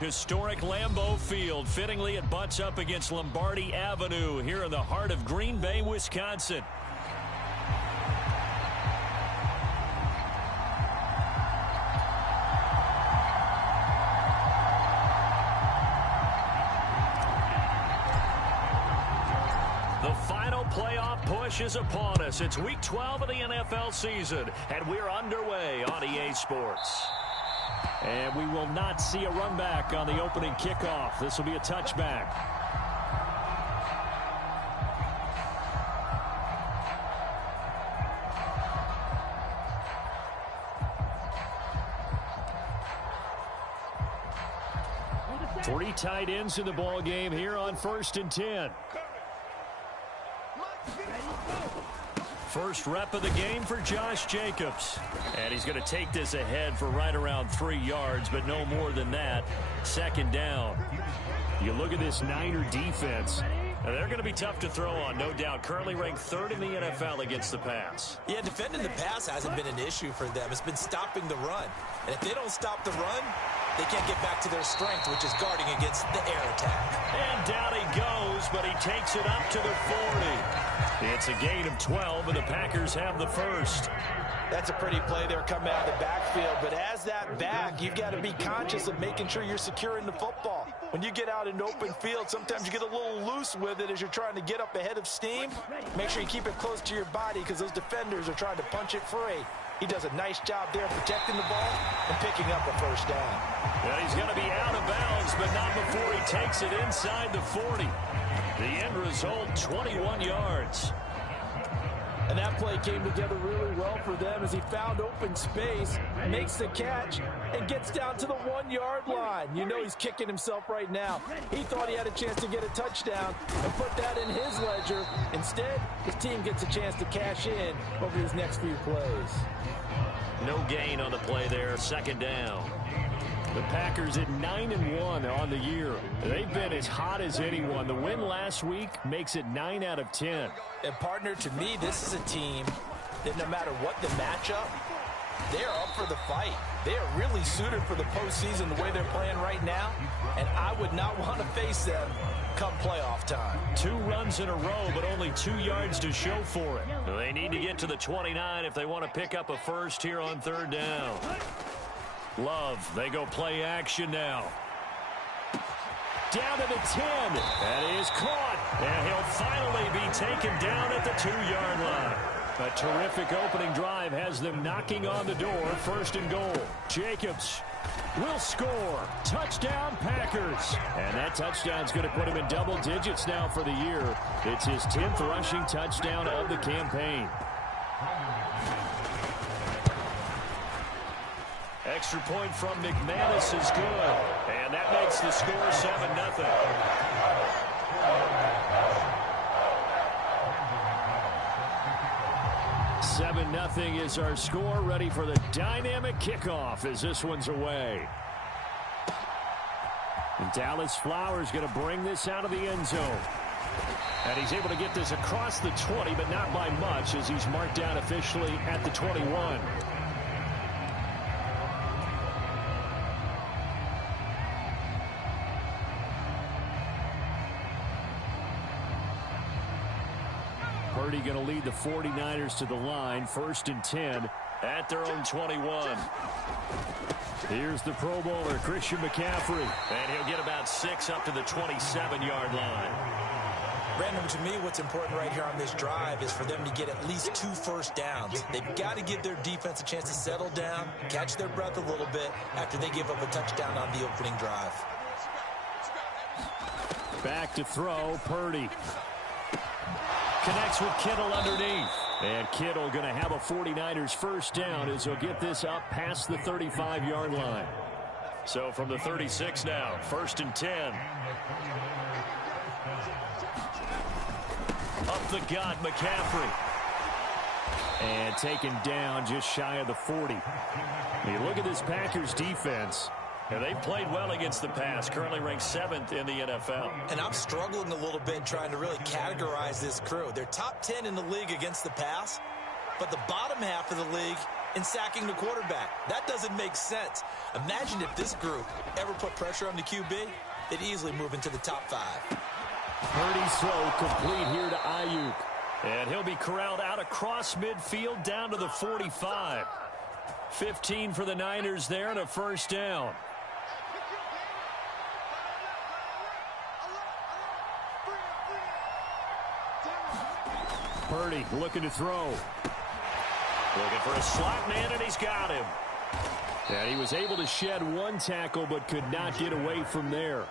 Historic Lambeau Field. Fittingly, it butts up against Lombardi Avenue here in the heart of Green Bay, Wisconsin. The final playoff push is upon us. It's Week 12 of the NFL season, and we're underway on EA Sports. And we will not see a run back on the opening kickoff. This will be a touchback. Three tight ends in the ball game here on 1st and 10. First rep of the game for Josh Jacobs. And he's going to take this ahead for right around 3 yards, but no more than that. 2nd down. You look at this Niner defense. They're going to be tough to throw on, no doubt. Currently ranked 3rd in the NFL against the pass. Yeah, defending the pass hasn't been an issue for them. It's been stopping the run. And if they don't stop the run, they can't get back to their strength, which is guarding against the air attack. And down he goes, but he takes it up to the 40. It's a gain of 12, and the Packers have the first. That's a pretty play there coming out of the backfield. But as that back, you've got to be conscious of making sure you're securing the football. When you get out in open field, sometimes you get a little loose with it as you're trying to get up ahead of steam. Make sure you keep it close to your body because those defenders are trying to punch it free. He does a nice job there protecting the ball and picking up a first down. Well, he's going to be out of bounds, but not before he takes it inside the 40. The end result, 21 yards. And that play came together really well for them as he found open space, makes the catch, and gets down to the 1-yard line. You know he's kicking himself right now. He thought he had a chance to get a touchdown and put that in his ledger. Instead, his team gets a chance to cash in over his next few plays. No gain on the play there, 2nd down. The Packers at 9-1 on the year. They've been as hot as anyone. The win last week makes it 9 out of 10. And partner, to me, this is a team that no matter what the matchup, they're up for the fight. They are really suited for the postseason the way they're playing right now. And I would not want to face them come playoff time. 2 runs in a row, but only 2 yards to show for it. They need to get to the 29 if they want to pick up a first here on 3rd down. Love, they go play action now. Down to the 10. That is caught. And he'll finally be taken down at the 2-yard line. A terrific opening drive has them knocking on the door. 1st and goal. Jacobs will score. Touchdown, Packers. And that touchdown's going to put him in double digits now for the year. It's his 10th rushing touchdown of the campaign. Extra point from McManus is good. And that makes the score 7-0. Nothing is our score. Ready for the dynamic kickoff as this one's away. And Dallas Flowers going to bring this out of the end zone. And he's able to get this across the 20, but not by much as he's marked down officially at the 21. Purdy going to lead the 49ers to the line. 1st and 10 at their own 21. Here's the Pro Bowler, Christian McCaffrey. And he'll get about 6 up to the 27-yard line. Brandon, to me, what's important right here on this drive is for them to get at least 2 first downs. They've got to give their defense a chance to settle down, catch their breath a little bit after they give up a touchdown on the opening drive. Back to throw, Purdy. Connects with Kittle underneath. And Kittle going to have a 49ers first down as he'll get this up past the 35-yard line. So from the 36 now, 1st and 10. Up the gut, McCaffrey. And taken down just shy of the 40. You look at this Packers defense. And they've played well against the pass, currently ranked 7th in the NFL. And I'm struggling a little bit trying to really categorize this crew. They're top 10 in the league against the pass, but the bottom half of the league and sacking the quarterback. That doesn't make sense. Imagine if this group ever put pressure on the QB, they'd easily move into the top 5. Purdy's throw complete here to Ayuk. And he'll be corralled out across midfield down to the 45. 15 for the Niners there and a first down. Purdy looking to throw. Looking for a slot man, and he's got him. And he was able to shed one tackle but could not get away from there.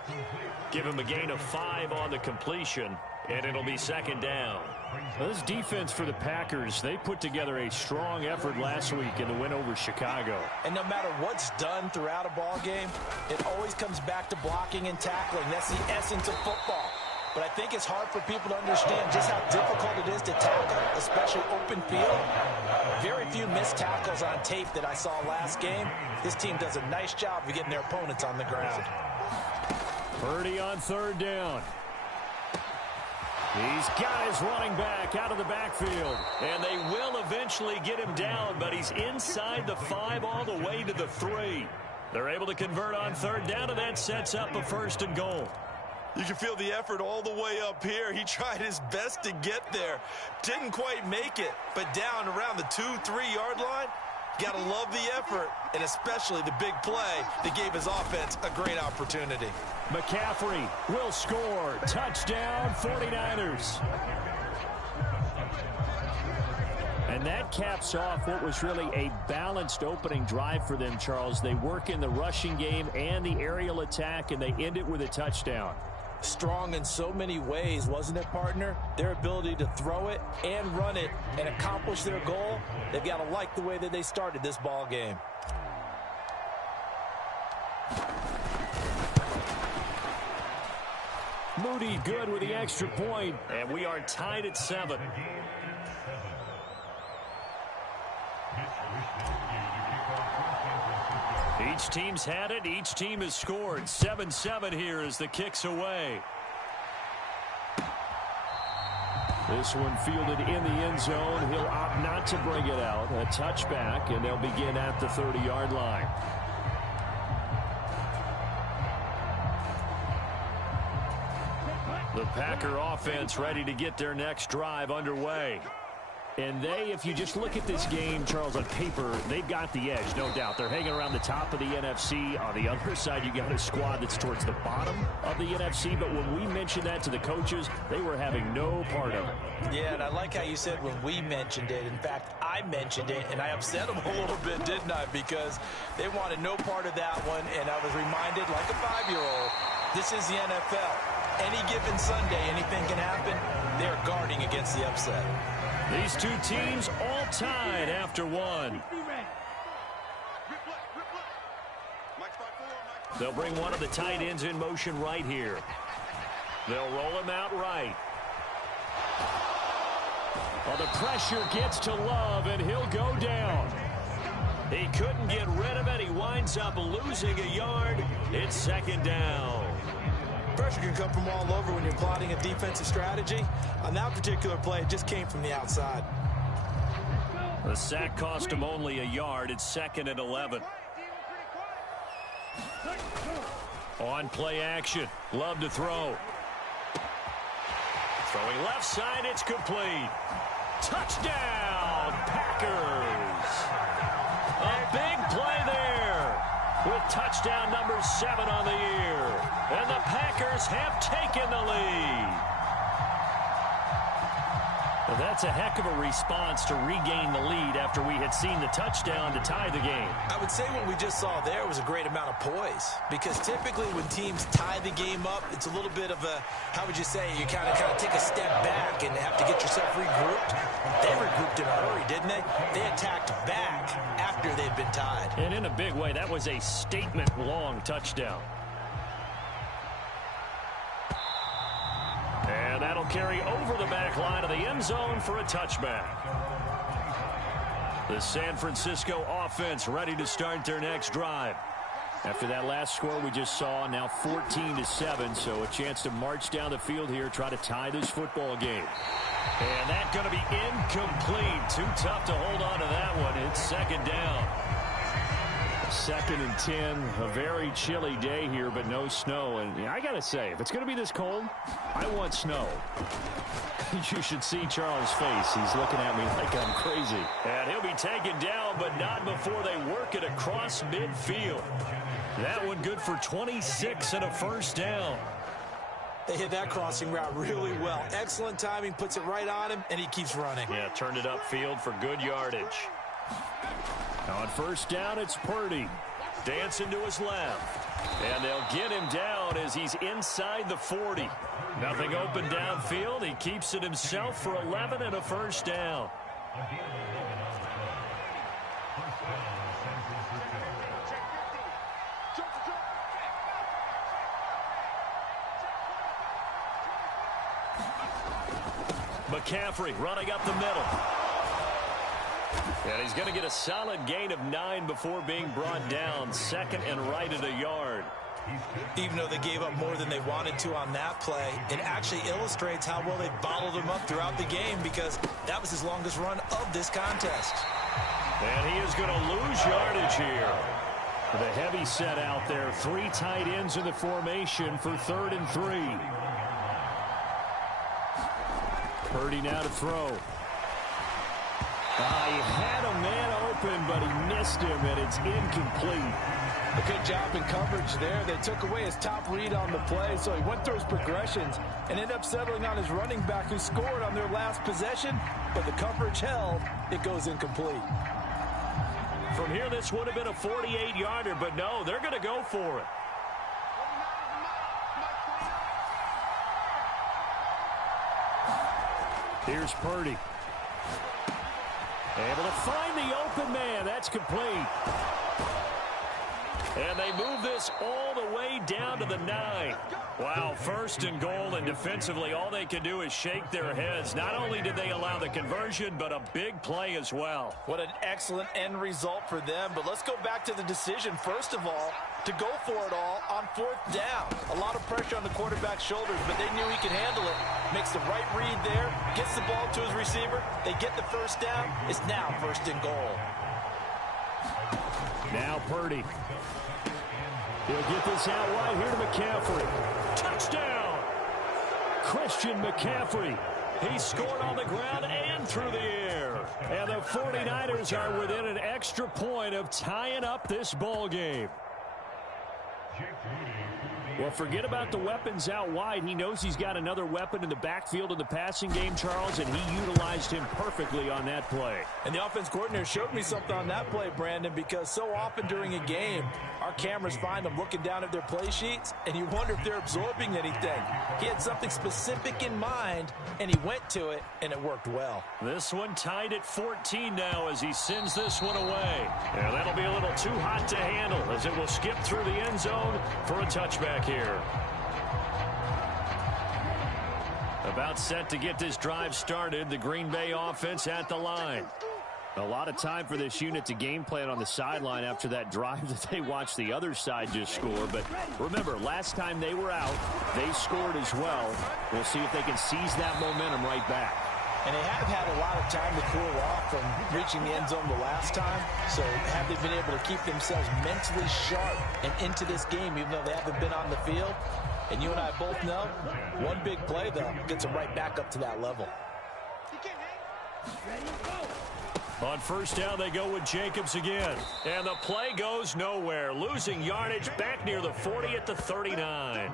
Give him a gain of 5 on the completion, and it'll be second down. Well, this defense for the Packers, they put together a strong effort last week in the win over Chicago. And no matter what's done throughout a ball game, it always comes back to blocking and tackling. That's the essence of football. But I think it's hard for people to understand just how difficult it is to tackle, especially open field. Very few missed tackles on tape that I saw last game. This team does a nice job of getting their opponents on the ground. Purdy on third down. He's got his running back out of the backfield. And they will eventually get him down, but he's inside the 5 all the way to the 3. They're able to convert on third down, and that sets up a first and goal. You can feel the effort all the way up here. He tried his best to get there. Didn't quite make it, but down around the 2-3 yard line, got to love the effort, and especially the big play that gave his offense a great opportunity. McCaffrey will score. Touchdown, 49ers. And that caps off what was really a balanced opening drive for them, Charles. They work in the rushing game and the aerial attack, and they end it with a touchdown. Strong in so many ways, wasn't it, partner? Their ability to throw it and run it and accomplish their goal, they've got to like the way that they started this ball game. Moody good with the extra point, and we are tied at 7. Each team's had it. Each team has scored. 7-7 here as the kick's away. This one fielded in the end zone. He'll opt not to bring it out. A touchback, and they'll begin at the 30-yard line. The Packer offense ready to get their next drive underway. And they, if you just look at this game, Charles, on paper, they've got the edge, no doubt. They're hanging around the top of the NFC. On the other side, you got a squad that's towards the bottom of the NFC. But when we mentioned that to the coaches, they were having no part of it. Yeah, and I like how you said when we mentioned it. In fact, I mentioned it, and I upset them a little bit, didn't I? Because they wanted no part of that one, and I was reminded, like a 5-year-old, this is the NFL. Any given Sunday, anything can happen. They're guarding against the upset. These two teams all tied after one. They'll bring one of the tight ends in motion right here. They'll roll him out right. Well, the pressure gets to Love, and he'll go down. He couldn't get rid of it. He winds up losing a yard. It's second down. Pressure can come from all over when you're plotting a defensive strategy. On that particular play, it just came from the outside. The sack cost him only a yard. It's second and 11. On play action. Love to throw. Throwing left side. It's complete. Touchdown, Packers. A big play there with touchdown number 7 on the year. And the Packers have taken the lead. Well, that's a heck of a response to regain the lead after we had seen the touchdown to tie the game. I would say what we just saw there was a great amount of poise. Because typically when teams tie the game up, it's a little bit of a, how would you say, you kind of take a step back and have to get yourself regrouped. They regrouped in a hurry, didn't they? They attacked back after they'd been tied. And in a big way, that was a statement-long touchdown. And that'll carry over the back line of the end zone for a touchback. The San Francisco offense ready to start their next drive. After that last score we just saw, now 14-7, so a chance to march down the field here, try to tie this football game. And that's going to be incomplete. Too tough to hold on to that one. It's second down. 2nd and 10, a very chilly day here, but no snow. And I got to say, if it's going to be this cold, I want snow. You should see Charles' face. He's looking at me like I'm crazy. And he'll be taken down, but not before they work it across midfield. That one good for 26 and a first down. They hit that crossing route really well. Excellent timing, puts it right on him, and he keeps running. Yeah, turned it upfield for good yardage. On first down, it's Purdy. Dancing to his left. And they'll get him down as he's inside the 40. Nothing open downfield. He keeps it himself for 11 and a first down. McCaffrey running up the middle. And he's going to get a solid gain of 9 before being brought down. 2nd and right at a yard. Even though they gave up more than they wanted to on that play, it actually illustrates how well they bottled him up throughout the game, because that was his longest run of this contest. And he is going to lose yardage here. The heavy set out there. 3 tight ends in the formation for 3rd and 3. Purdy now to throw. He had a man open, but he missed him, and it's incomplete. A good job in coverage there. They took away his top read on the play, so he went through his progressions and ended up settling on his running back, who scored on their last possession, but the coverage held. It goes incomplete. From here, this would have been a 48-yarder, but no, they're going to go for it. Here's Purdy. Able to find the open man. That's complete. And they move this all the way down to the 9. Wow, 1st and goal, and defensively all they can do is shake their heads. Not only did they allow the conversion, but a big play as well. What an excellent end result for them. But let's go back to the decision, first of all, to go for it all on 4th down. A lot of pressure on the quarterback's shoulders, but they knew he could handle it. Makes the right read there, gets the ball to his receiver. They get the first down. It's now 1st and goal. Now Purdy. He'll get this out wide here to McCaffrey. Touchdown! Christian McCaffrey. He scored on the ground and through the air. And the 49ers are within an extra point of tying up this ball game. Well, forget about the weapons out wide. He knows he's got another weapon in the backfield in the passing game, Charles, and he utilized him perfectly on that play. And the offense coordinator showed me something on that play, Brandon, because so often during a game, our cameras find them looking down at their play sheets, and you wonder if they're absorbing anything. He had something specific in mind, and he went to it, and it worked well. This one tied at 14 now as he sends this one away. And that'll be a little too hot to handle as it will skip through the end zone for a touchback here. About set to get this drive started, the Green Bay offense at the line. A lot of time for this unit to game plan on the sideline after that drive that they watched the other side just score. But remember, last time they were out, they scored as well. We'll see if they can seize that momentum right back. And they have had a lot of time to cool off from reaching the end zone the last time. So have they been able to keep themselves mentally sharp and into this game, even though they haven't been on the field? And you and I both know, one big play, though, gets them right back up to that level. On first down, they go with Jacobs again. And the play goes nowhere. Losing yardage back near the 40 at the 39.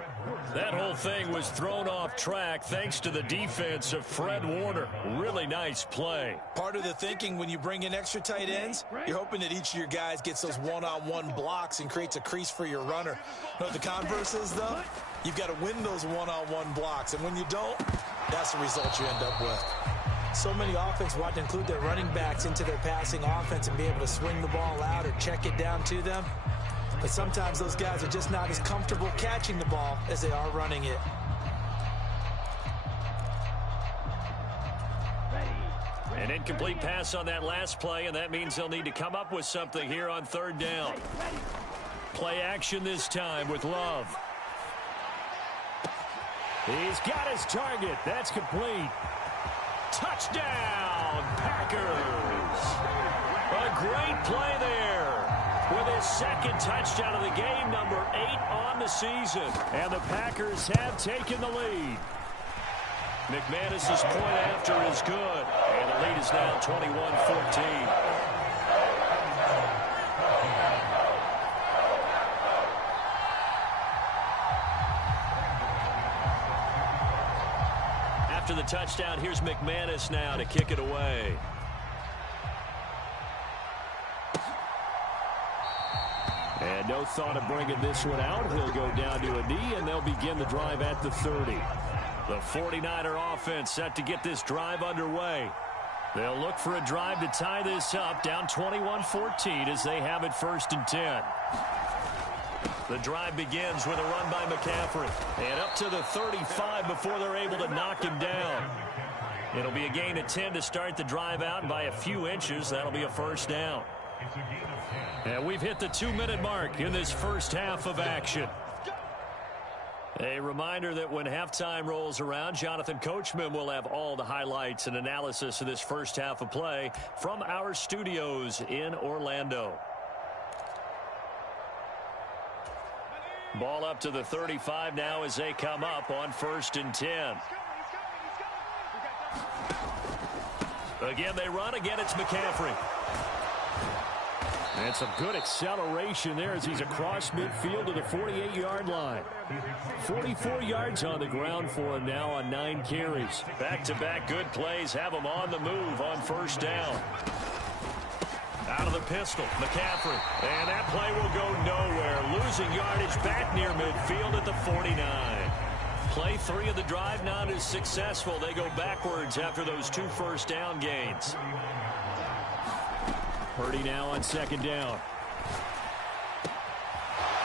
That whole thing was thrown off track thanks to the defense of Fred Warner. Really nice play. Part of the thinking when you bring in extra tight ends, you're hoping that each of your guys gets those one-on-one blocks and creates a crease for your runner. You know what the converse is, though? You've got to win those one-on-one blocks. And when you don't, that's the result you end up with. So many offenses want to include their running backs into their passing offense and be able to swing the ball out or check it down to them. But sometimes those guys are just not as comfortable catching the ball as they are running it. An incomplete pass on that last play, and that means they'll need to come up with something here on 3rd down. Play action this time with Love. He's got his target. That's complete. Touchdown, Packers. A great play there with his second touchdown of the game, number 8 on the season. And the Packers have taken the lead. McManus's point after is good. And the lead is now 21-14. After the touchdown, here's McManus now to kick it away. And no thought of bringing this one out. He'll go down to a knee, and they'll begin the drive at the 30. The 49er offense set to get this drive underway. They'll look for a drive to tie this up, down 21-14 as they have it 1st and 10. The drive begins with a run by McCaffrey. And up to the 35 before they're able to knock him down. It'll be a gain of 10 to start the drive out, and by a few inches, that'll be a 1st down. And we've hit the 2-minute mark in this first half of action. A reminder that when halftime rolls around, Jonathan Coachman will have all the highlights and analysis of this first half of play from our studios in Orlando. Ball up to the 35 now as they come up on 1st and 10. Again, they run. Again, it's McCaffrey. And some good acceleration there as he's across midfield to the 48-yard line. 44 yards on the ground for him now on 9 carries. Back-to-back good plays have him on the move on 1st down. Out of the pistol, McCaffrey. And that play will go nowhere. Losing yardage back near midfield at the 49. Play 3 of the drive not as successful. They go backwards after those 2 first down gains. Purdy now on 2nd down.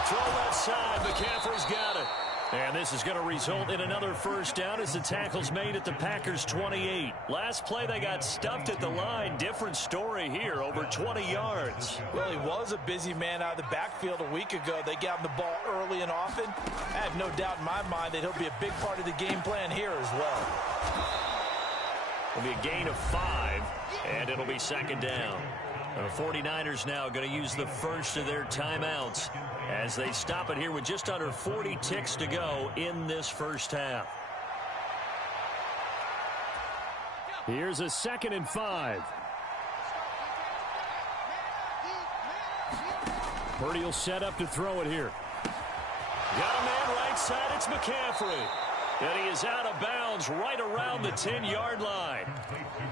Throw left side. McCaffrey's got it. And this is going to result in another 1st down as the tackle's made at the Packers' 28. Last play, they got stuffed at the line. Different story here, over 20 yards. Well, he was a busy man out of the backfield a week ago. They got him the ball early and often. I have no doubt in my mind that he'll be a big part of the game plan here as well. It'll be a gain of 5, and it'll be 2nd down. The 49ers now going to use the first of their timeouts as they stop it here with just under 40 ticks to go in this first half. Here's a 2nd and 5. Purdy will set up to throw it here. Got a man right side. It's McCaffrey. And he is out of bounds right around the 10-yard line.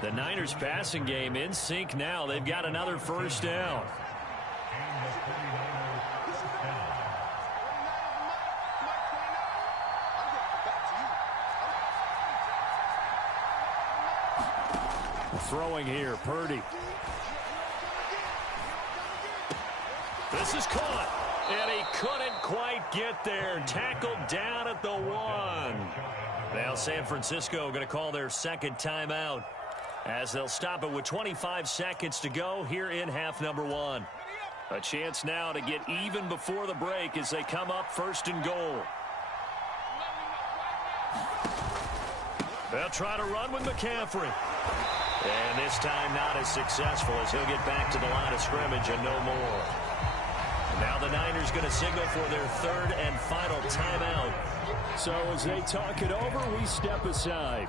The Niners passing game in sync now. They've got another 1st down. Throwing here, Purdy. This is caught. And he couldn't quite get there. Tackled down at the 1. Now San Francisco going to call their 2nd timeout as they'll stop it with 25 seconds to go here in half number 1. A chance now to get even before the break as they come up 1st and goal. They'll try to run with McCaffrey. And this time not as successful as he'll get back to the line of scrimmage and no more. Now the Niners going to signal for their 3rd and final timeout. So as they talk it over, we step aside.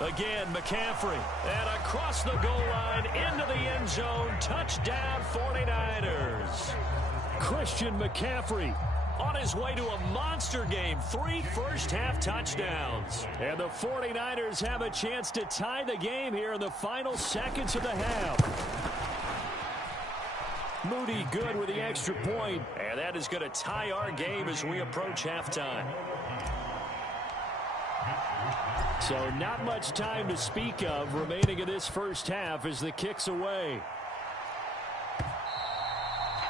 Again, McCaffrey, and across the goal line into the end zone. Touchdown, 49ers. Christian McCaffrey on his way to a monster game. 3 first-half touchdowns. And the 49ers have a chance to tie the game here in the final seconds of the half. Moody good with the extra point, and that is going to tie our game as we approach halftime. So not much time to speak of remaining in this first half as the kick's away.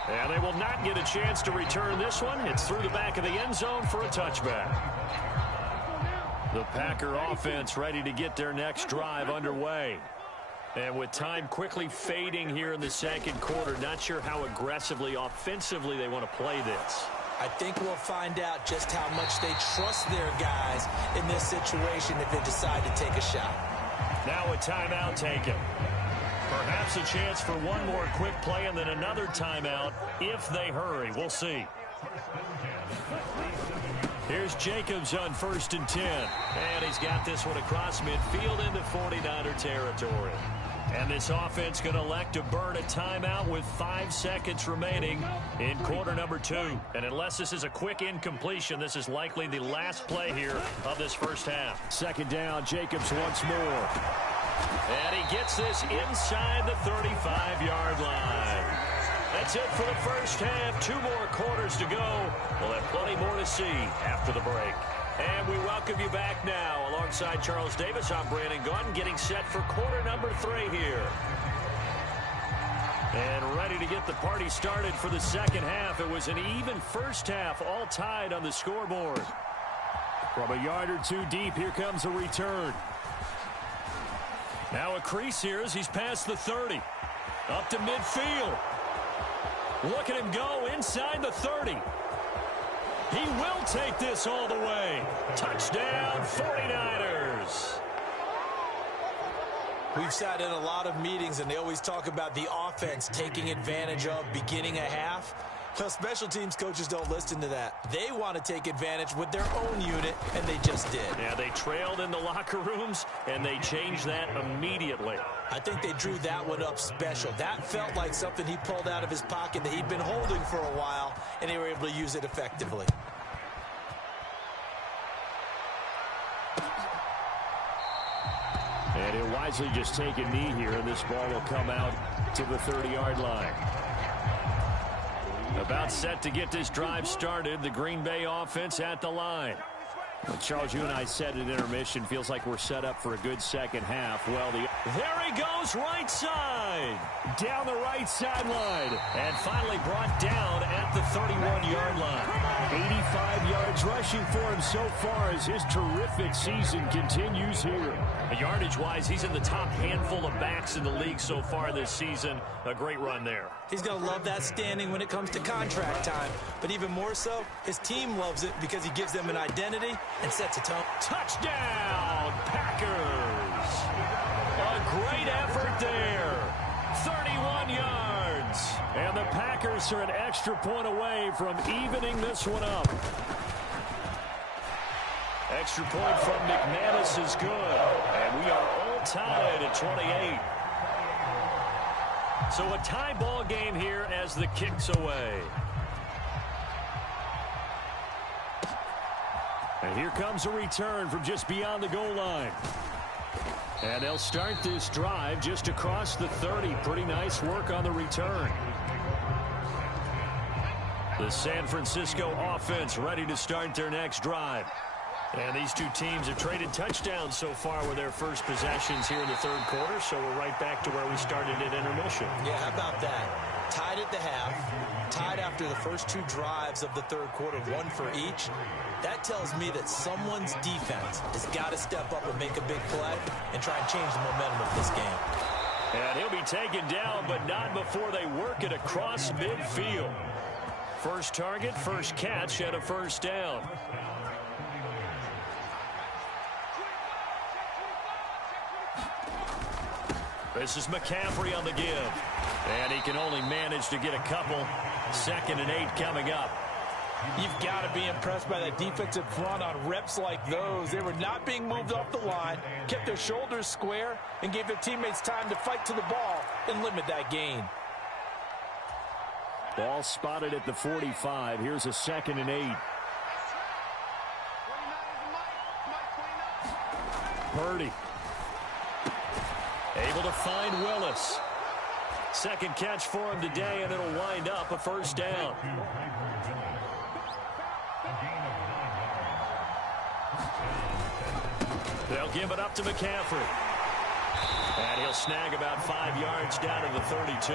And they will not get a chance to return this one. It's through the back of the end zone for a touchback. The Packer offense ready to get their next drive underway. And with time quickly fading here in the second quarter, not sure how aggressively, offensively they want to play this. I think we'll find out just how much they trust their guys in this situation if they decide to take a shot. Now a timeout taken. Perhaps a chance for one more quick play and then another timeout if they hurry. We'll see. Here's Jacobs on 1st and 10. And he's got this one across midfield into 49er territory. And this offense going to elect to burn a timeout with 5 seconds remaining in quarter number 2. And unless this is a quick incompletion, this is likely the last play here of this first half. Second down, Jacobs once more. And he gets this inside the 35-yard line. That's it for the first half. 2 more quarters to go. We'll have plenty more to see after the break. And we welcome you back now. Alongside Charles Davis, I'm Brandon Gunn, getting set for quarter number 3 here. And ready to get the party started for the second half. It was an even first half, all tied on the scoreboard. From a yard or 2 deep, here comes a return. Now a crease here as he's past the 30. Up to midfield. Look at him go inside the 30. He will take this all the way. Touchdown, 49ers. We've sat in a lot of meetings, and they always talk about the offense taking advantage of beginning a half. Well, special teams coaches don't listen to that. They want to take advantage with their own unit, and they just did. Yeah, they trailed in the locker rooms, and they changed that immediately. I think they drew that one up special. That felt like something he pulled out of his pocket that he'd been holding for a while, and they were able to use it effectively. And he'll wisely just take a knee here, and this ball will come out to the 30-yard line. About set to get this drive started. The Green Bay offense at the line. Well, Charles, you and I said at intermission, feels like we're set up for a good second half. Well, there he goes, right side. Down the right sideline. And finally brought down at the 31-yard line. 85 yards rushing for him so far as his terrific season continues here. Yardage-wise, he's in the top handful of backs in the league so far this season. A great run there. He's going to love that standing when it comes to contract time. But even more so, his team loves it because he gives them an identity and sets a tone. Touchdown, Packers. A great effort there. 31 yards. And the Packers are an extra point away from evening this one up. Extra point from McManus is good. And we are all tied at 28. So a tie ball game here as the kick's away. And here comes a return from just beyond the goal line. And they'll start this drive just across the 30. Pretty nice work on the return. The San Francisco offense ready to start their next drive. And these two teams have traded touchdowns so far with their first possessions here in the third quarter, so we're right back to where we started at intermission. Yeah, how about that? Tied at the half, tied after the first 2 drives of the third quarter, 1 for each. That tells me that someone's defense has got to step up and make a big play and try and change the momentum of this game. And he'll be taken down, but not before they work it across midfield. First target, first catch, and a first down. This is McCaffrey on the give. And he can only manage to get a couple. 2nd and 8 coming up. You've got to be impressed by that defensive front on reps like those. They were not being moved off the line, kept their shoulders square, and gave their teammates time to fight to the ball and limit that gain. Ball spotted at the 45. Here's a 2nd and 8. Purdy. Able to find Willis. Second catch for him today, and it'll wind up a first down. give it up to McCaffrey. And he'll snag about 5 yards down to the 32.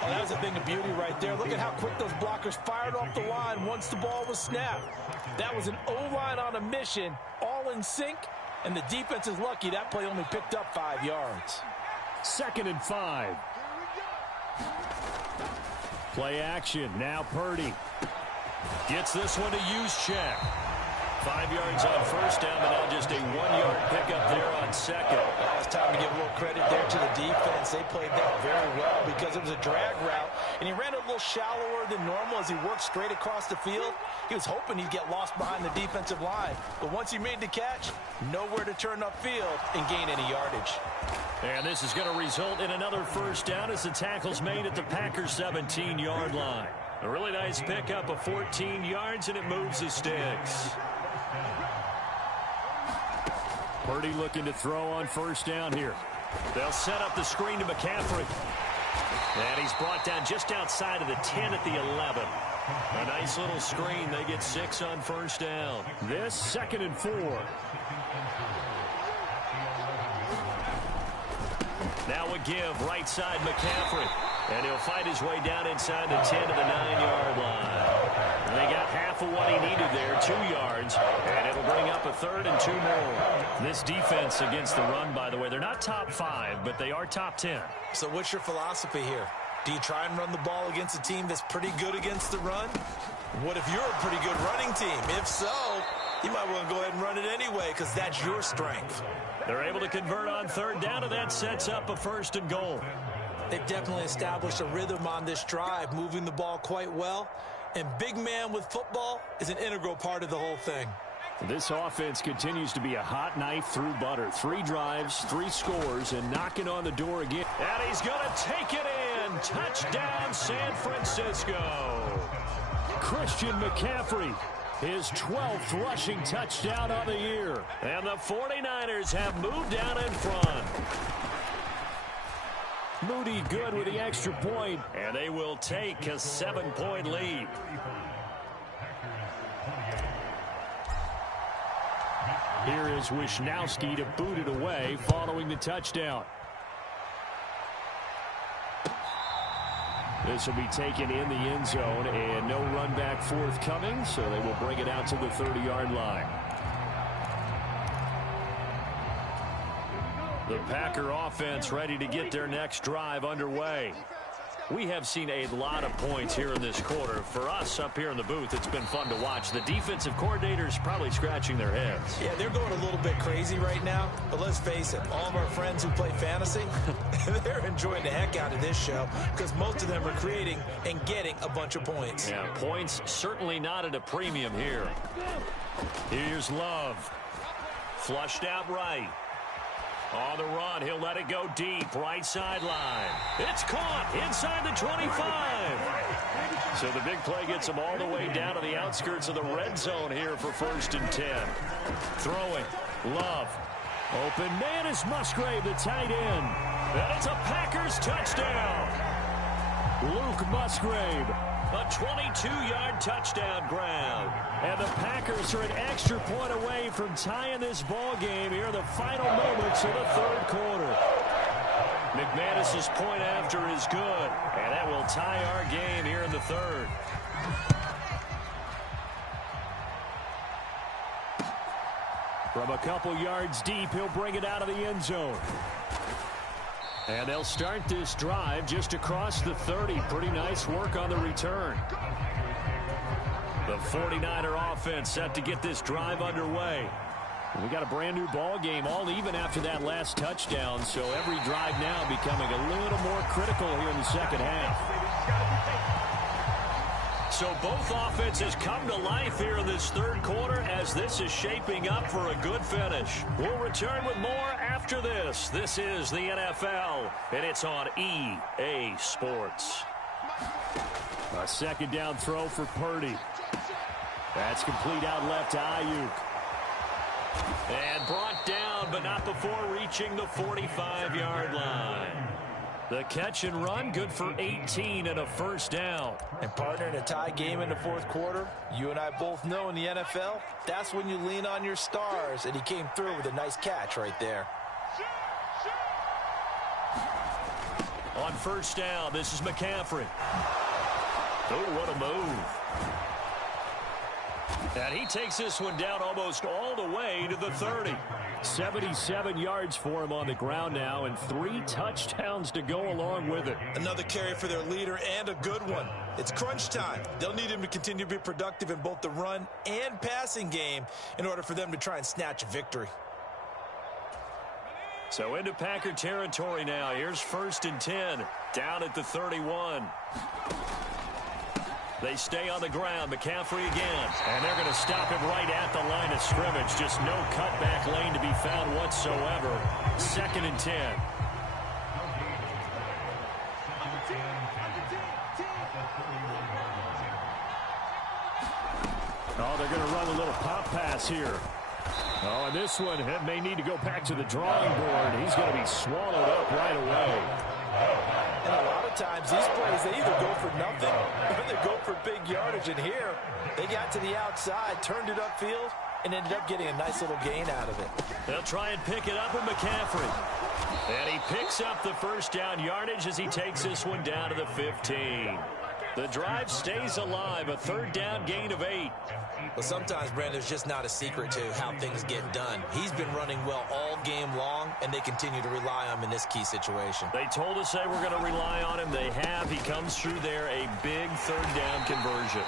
Oh, that was a thing of beauty right there. Look at how quick those blockers fired off the line once the ball was snapped. That was an O-line on a mission, all in sync, and the defense is lucky that play only picked up 5 yards. 2nd and 5. Play action. Now Purdy. Gets this one to Juszczyk. 5 yards on first down, but now just a 1-yard pickup there on second. It's time to give a little credit there to the defense. They played that very well because it was a drag route, and he ran it a little shallower than normal as he worked straight across the field. He was hoping he'd get lost behind the defensive line, but once he made the catch, nowhere to turn upfield and gain any yardage. And this is going to result in another first down as the tackle's made at the Packers' 17-yard line. A really nice pickup of 14 yards, and it moves the sticks. Purdy looking to throw on first down here. They'll set up the screen to McCaffrey. And he's brought down just outside of the 10 at the 11. A nice little screen. They get 6 on first down. This 2nd and 4. Now a give right side McCaffrey. And he'll fight his way down inside the 10 to the 9-yard line. And they got half of what he needed there, 2 yards. And it'll bring up a 3rd and 2 more. This defense against the run, by the way, they're not top 5, but they are top 10. So what's your philosophy here? Do you try and run the ball against a team that's pretty good against the run? What if you're a pretty good running team? If so, you might want to go ahead and run it anyway because that's your strength. They're able to convert on 3rd down, and that sets up a 1st and goal. They've definitely established a rhythm on this drive, moving the ball quite well. And big man with football is an integral part of the whole thing. This offense continues to be a hot knife through butter. 3 drives, 3 scores, and knocking on the door again. And he's going to take it in. Touchdown, San Francisco. Christian McCaffrey, his 12th rushing touchdown on the year. And the 49ers have moved down in front. Moody good with the extra point, and they will take a 7-point lead. Here is Wisnowski to boot it away following the touchdown. This will be taken in the end zone, and no run back forthcoming, so they will bring it out to the 30-yard line. The Packer offense ready to get their next drive underway. We have seen a lot of points here in this quarter. For us up here in the booth, it's been fun to watch. The defensive coordinators probably scratching their heads. Yeah, they're going a little bit crazy right now. But let's face it, all of our friends who play fantasy, they're enjoying the heck out of this show because most of them are creating and getting a bunch of points. Yeah, points certainly not at a premium here. Here's Love. Flushed out right. On the run, he'll let it go deep, right sideline. It's caught inside the 25. So the big play gets him all the way down to the outskirts of the red zone here for 1st and 10. Throwing, Love. Open man is Musgrave, the tight end. And it's a Packers touchdown. Luke Musgrave, a 22-yard touchdown grab. And the Packers are an extra point away from tying this ball game here in the final moments of the 3rd quarter. McManus's point after is good, and that will tie our game here in the 3rd. From a couple yards deep, he'll bring it out of the end zone. And they'll start this drive just across the 30. Pretty nice work on the return. The 49er offense set to get this drive underway. We got a brand new ball game, all even after that last touchdown. So every drive now becoming a little more critical here in the 2nd half. So both offenses come to life here in this 3rd quarter as this is shaping up for a good finish. We'll return with more after this. This is the NFL, and it's on EA Sports. A 2nd down throw for Purdy. That's complete out left to Ayuk. And brought down, but not before reaching the 45-yard line. The catch and run, good for 18 and a first down. And partner, in a tie game in the fourth quarter, you and I both know in the NFL, that's when you lean on your stars, and he came through with a nice catch right there. On first down, this is McCaffrey. Oh, what a move. And he takes this one down almost all the way to the 30. 77 yards for him on the ground now, and 3 touchdowns to go along with it. Another carry for their leader, and a good one. It's crunch time. They'll need him to continue to be productive in both the run and passing game in order for them to try and snatch a victory. So into Packer territory now. Here's 1st and 10, down at the 31. They stay on the ground. McCaffrey again. And they're going to stop him right at the line of scrimmage. Just no cutback lane to be found whatsoever. 2nd and 10. Oh, they're going to run a little pop pass here. Oh, and this one may need to go back to the drawing board. He's going to be swallowed up right away. And a lot of times these plays, they either go for nothing or they go for big yardage. And here, they got to the outside, turned it upfield, and ended up getting a nice little gain out of it. They'll try and pick it up with McCaffrey. And he picks up the first down yardage as he takes this one down to the 15. The drive stays alive, a 3rd down gain of 8. Well, sometimes, Brandon, there's just not a secret to how things get done. He's been running well all game long, and they continue to rely on him in this key situation. They told us they were going to rely on him. They have. He comes through there, a big 3rd down conversion.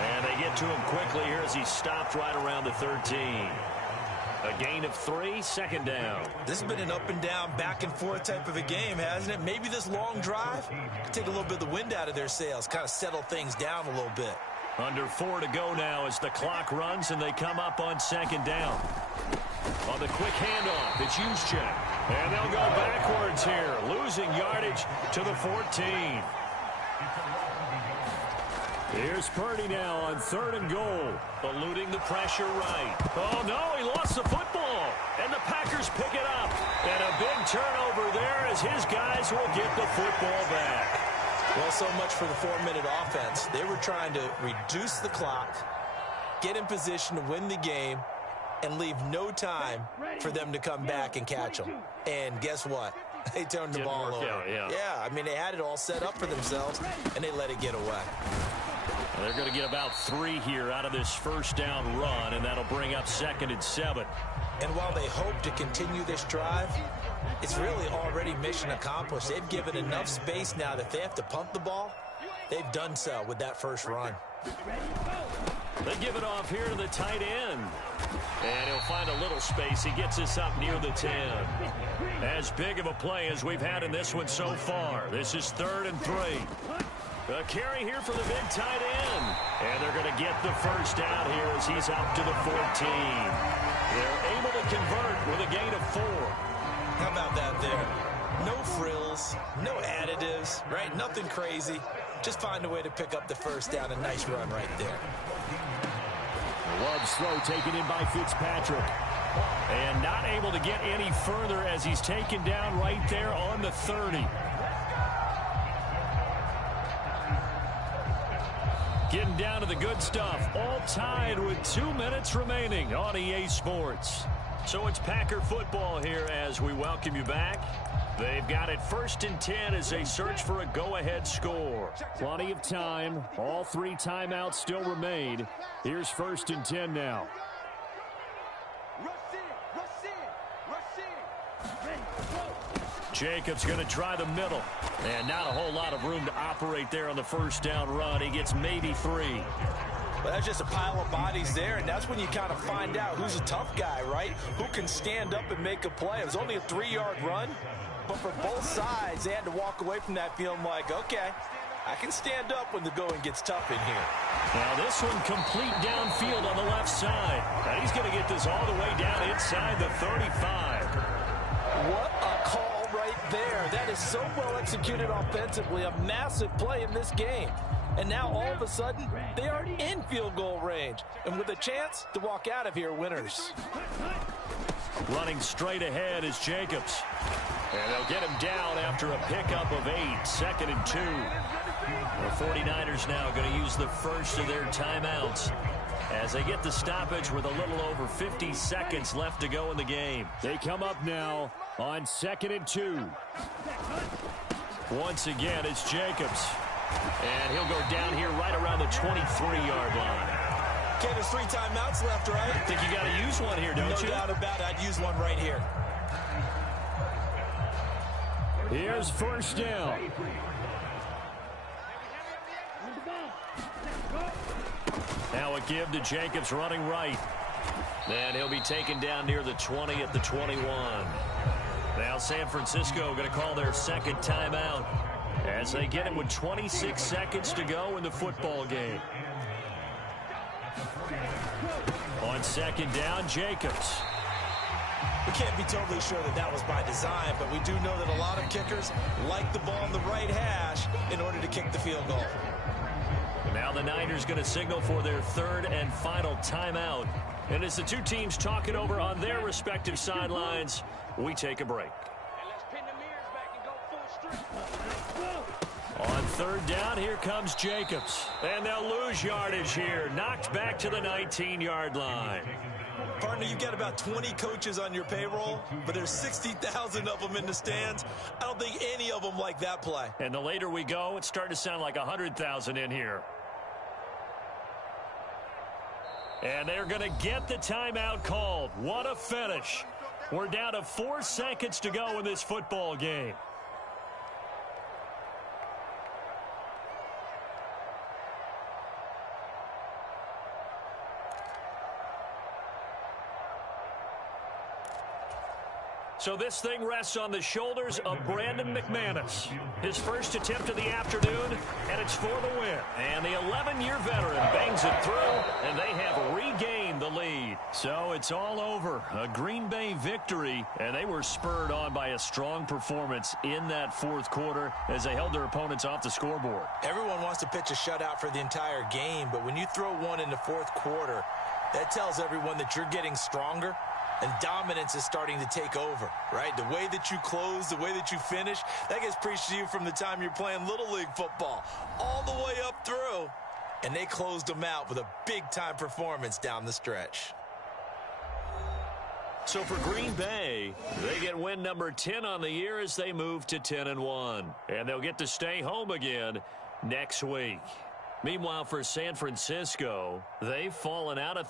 And they get to him quickly here as he stopped right around the 13. A gain of 3, 2nd down. This has been an up and down, back and forth type of a game, hasn't it? Maybe this long drive could take a little bit of the wind out of their sails, kind of settle things down a little bit. Under 4 to go now as the clock runs and they come up on 2nd down. On the quick handoff, it's Juszczyk. And they'll go backwards here, losing yardage to the 14. Here's Purdy now on 3rd and goal, eluding the pressure right. Oh, no, he lost the football, and the Packers pick it up. And a big turnover there as his guys will get the football back. Well, so much for the 4-minute offense. They were trying to reduce the clock, get in position to win the game, and leave no time for them to come back and catch them. And guess what? They turned the ball over. Yeah, I mean, they had it all set up for themselves, and they let it get away. They're going to get about 3 here out of this 1st down run, and that'll bring up 2nd and 7. And while they hope to continue this drive, it's really already mission accomplished. They've given enough space now that if they have to punt the ball, they've done so with that first run. They give it off here to the tight end. And he'll find a little space. He gets us up near the 10. As big of a play as we've had in this one so far. This is 3rd and 3. A carry here for the big tight end. And they're going to get the first down here as he's up to the 14. They're able to convert with a gain of 4. How about that there? No frills, no additives, right? Nothing crazy. Just find a way to pick up the first down. A nice run right there. Love's throw taken in by Fitzpatrick. And not able to get any further as he's taken down right there on the 30. Getting down to the good stuff. All tied with 2 minutes remaining on EA Sports. So it's Packer football here as we welcome you back. They've got it 1st and 10 as they search for a go-ahead score. Plenty of time. All 3 timeouts still remain. Here's 1st and 10 now. Jacobs going to try the middle. And not a whole lot of room to operate there on the 1st down run. He gets maybe 3. Well, that's just a pile of bodies there, and that's when you kind of find out who's a tough guy, right? Who can stand up and make a play. It was only a 3-yard run, but for both sides, they had to walk away from that feeling like, okay, I can stand up when the going gets tough in here. Now this one complete downfield on the left side. And he's going to get this all the way down inside the 35. What a call right there. That is so well executed offensively. A massive play in this game. And now all of a sudden, they are in field goal range. And with a chance to walk out of here winners. Running straight ahead is Jacobs. And they'll get him down after a pickup of 8, 2nd and 2. The 49ers now going to use the first of their timeouts as they get the stoppage with a little over 50 seconds left to go in the game. They come up now on 2nd and 2. Once again, it's Jacobs. And he'll go down here right around the 23-yard line. Okay, there's 3 timeouts left, right? I think you got to use one here, don't you? No doubt about it. I'd use one right here. Here's first down. Now a give to Jacobs running right. And he'll be taken down near the 20 at the 21. Now San Francisco going to call their second timeout as they get it with 26 seconds to go in the football game. On second down, Jacobs. We can't be totally sure that that was by design, but we do know that a lot of kickers like the ball on the right hash in order to kick the field goal. Now the Niners going to signal for their third and final timeout. And as the two teams talk it over on their respective sidelines, we take a break. On third down, here comes Jacobs. And they'll lose yardage here. Knocked back to the 19-yard line. Partner, you've got about 20 coaches on your payroll, but there's 60,000 of them in the stands. I don't think any of them like that play. And the later we go, it's starting to sound like 100,000 in here. And they're going to get the timeout called. What a finish. We're down to 4 seconds to go in this football game. So this thing rests on the shoulders of Brandon McManus. His first attempt of the afternoon, and it's for the win. And the 11-year veteran bangs it through, and they have regained the lead. So it's all over. A Green Bay victory, and they were spurred on by a strong performance in that fourth quarter as they held their opponents off the scoreboard. Everyone wants to pitch a shutout for the entire game, but when you throw one in the fourth quarter, that tells everyone that you're getting stronger. And dominance is starting to take over, right? The way that you close, the way that you finish, that gets preached to you from the time you're playing Little League football all the way up through. And they closed them out with a big-time performance down the stretch. So for Green Bay, they get win number 10 on the year as they move to 10-1. And they'll get to stay home again next week. Meanwhile, for San Francisco, they've fallen out of